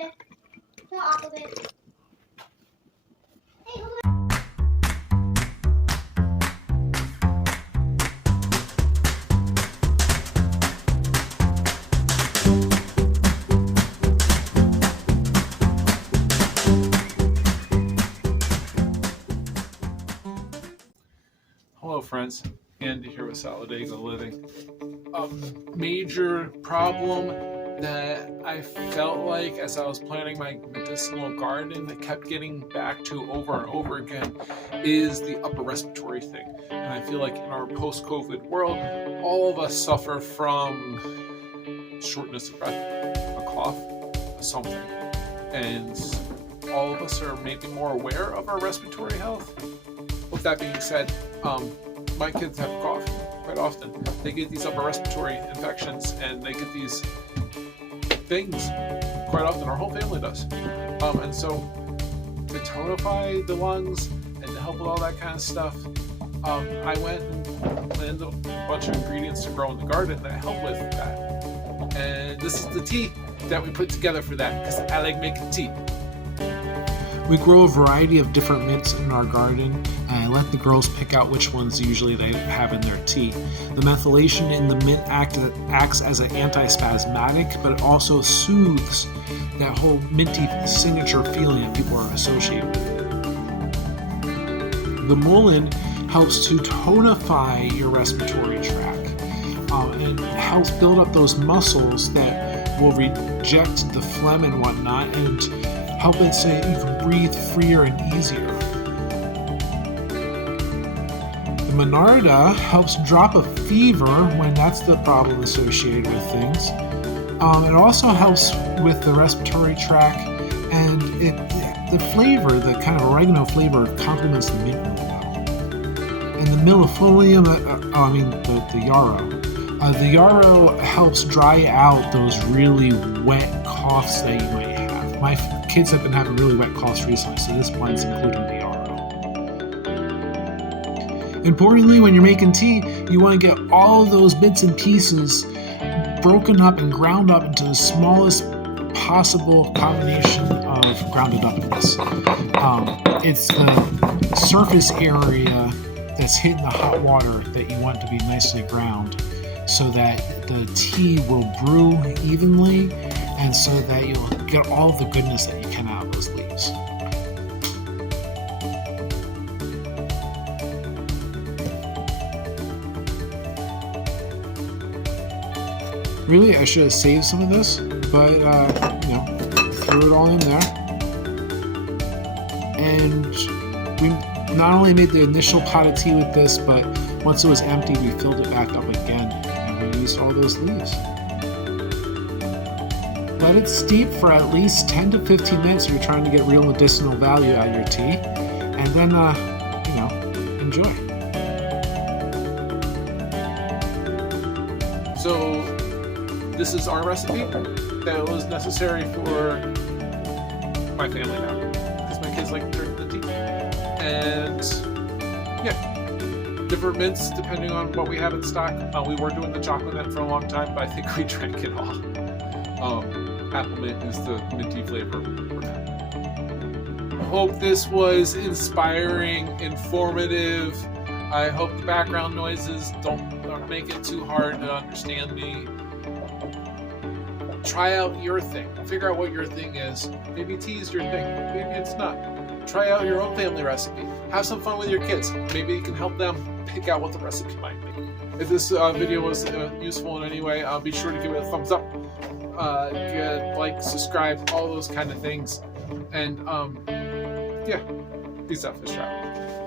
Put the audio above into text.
opposite. The opposite. Hey, Hello friends, Andy here with Solidago Living. A major problem that I felt like as I was planting my medicinal garden that kept getting back to over and over again is the upper respiratory thing. And I feel like in our post-COVID world, all of us suffer from shortness of breath, a cough, a something. And all of us are maybe more aware of our respiratory health. With that being said, my kids have a cough quite often. They get these upper respiratory infections and they get these things quite often. Our whole family does. And so to tonify the lungs and to help with all that kind of stuff, I went and planted a bunch of ingredients to grow in the garden that help with that. And this is the tea that we put together for that because I like making tea. We grow a variety of different mints in our garden, and I let the girls pick out which ones usually they have in their tea. The methylation in the mint acts as an antispasmodic, but it also soothes that whole minty signature feeling that people are associated with. The mullein helps to tonify your respiratory tract and helps build up those muscles that will reject the phlegm and whatnot, and help it so you can breathe freer and easier. The Monarda helps drop a fever when that's the problem associated with things. It also helps with the respiratory tract, and the flavor, the kind of oregano flavor, complements the mint really well. And the millefolium, the yarrow. The yarrow helps dry out those really wet coughs that you might have. My kids have been having really wet coughs recently, so this blend's including the yarrow. Importantly, when you're making tea, you want to get all of those bits and pieces broken up and ground up into the smallest possible combination of grounded upness. It's the surface area that's hitting the hot water that you want to be nicely ground, so that the tea will brew evenly and so that you'll get all the goodness that you can out of those leaves. Really, I should have saved some of this, but threw it all in there. And we not only made the initial pot of tea with this, but once it was empty, we filled it back up again and we used all those leaves. Let it steep for at least 10 to 15 minutes if you're trying to get real medicinal value out of your tea, and then, enjoy. So this is our recipe that was necessary for my family now, because my kids like to drink the tea. And yeah, different mints depending on what we have in stock. We were doing the chocolate mint for a long time, but I think we drank it all. Apple mint is the minty flavor for that. Hope this was inspiring, informative. I hope the background noises don't make it too hard to understand me. Try out your thing. Figure out what your thing is. Maybe tea is your thing. Maybe it's not. Try out your own family recipe. Have some fun with your kids. Maybe you can help them pick out what the recipe might be. If this video was useful in any way, be sure to give it a thumbs up. Like, subscribe, all those kind of things. And peace out, fish out.